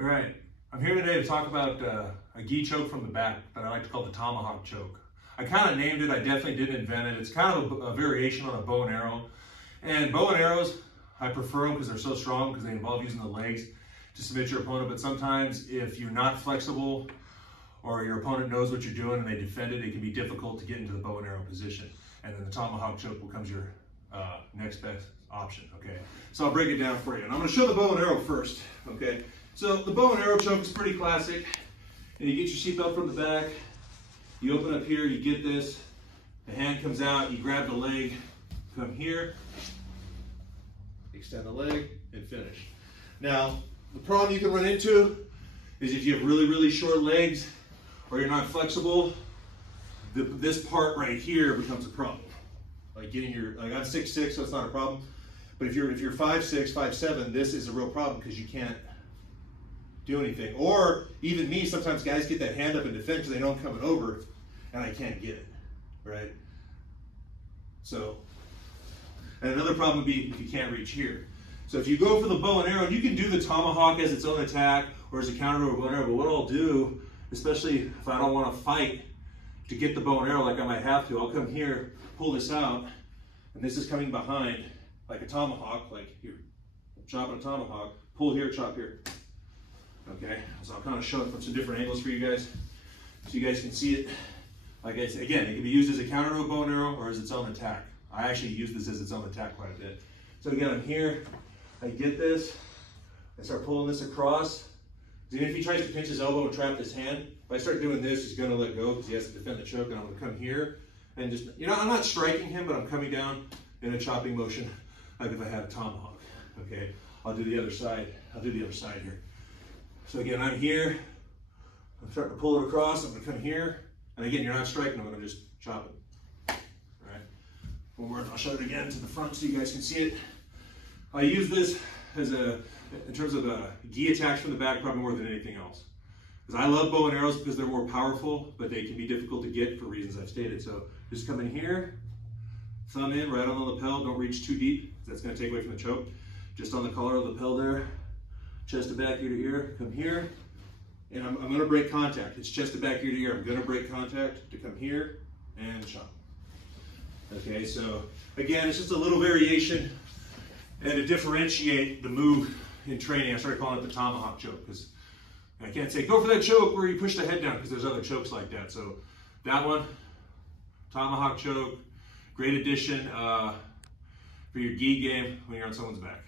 All right, I'm here today to talk about a gi choke from the back that I like to call the Tomahawk choke. I kind of named it, I definitely didn't invent it. It's kind of a variation on a bow and arrow. And bow and arrows, I prefer them because they're so strong because they involve using the legs to submit your opponent. But sometimes if you're not flexible or your opponent knows what you're doing and they defend it, it can be difficult to get into the bow and arrow position. And then the Tomahawk choke becomes your next best option, okay? So I'll break it down for you. And I'm gonna show the bow and arrow first, okay? So the bow and arrow choke is pretty classic. And you get your seatbelt from the back, you open up here, you get this, the hand comes out, you grab the leg, come here, extend the leg, and finish. Now, the problem you can run into is if you have really, really short legs or you're not flexible, this part right here becomes a problem. Like getting your, like I'm 6'6", so it's not a problem. But if you're 5'6", 5'7", this is a real problem because you can't do anything. Or even me, sometimes guys get that hand up and defend because they know I'm coming over and I can't get it, right? So, and another problem would be if you can't reach here. So if you go for the bow and arrow, you can do the Tomahawk as its own attack or as a counter to a bow and arrow, but what I'll do, especially if I don't want to fight to get the bow and arrow like I might have to, I'll come here, pull this out, and this is coming behind like a tomahawk, like here, chopping a tomahawk, pull here, chop here. Okay, so I'll kind of show it from some different angles for you guys, so you guys can see it. Like I said, again, it can be used as a counter to a bow and arrow or as its own attack. I actually use this as its own attack quite a bit. So again, I'm here, I get this, I start pulling this across. Even if he tries to pinch his elbow and trap his hand, if I start doing this, he's gonna let go because he has to defend the choke, and I'm gonna come here and just, you know, I'm not striking him, but I'm coming down in a chopping motion, like if I had a tomahawk, okay? I'll do the other side, here. So again, I'm here, I'm starting to pull it across, I'm gonna come here, and again, you're not striking him, I'm gonna just chop it, all right? One more, I'll show it again to the front so you guys can see it. I use this as in terms of gi attacks from the back, probably more than anything else. Because I love bow and arrows because they're more powerful, but they can be difficult to get for reasons I've stated. So just come in here, thumb in right on the lapel, don't reach too deep, that's gonna take away from the choke. Just on the collar of the lapel there, chest to back, ear to ear, come here, and I'm gonna break contact. It's chest to back, ear to ear. I'm gonna break contact to come here and chop. Okay, so again, it's just a little variation and to differentiate the move in training. I started calling it the Tomahawk choke because I can't say go for that choke where you push the head down because there's other chokes like that. So that one, Tomahawk choke, great addition for your gi game when you're on someone's back.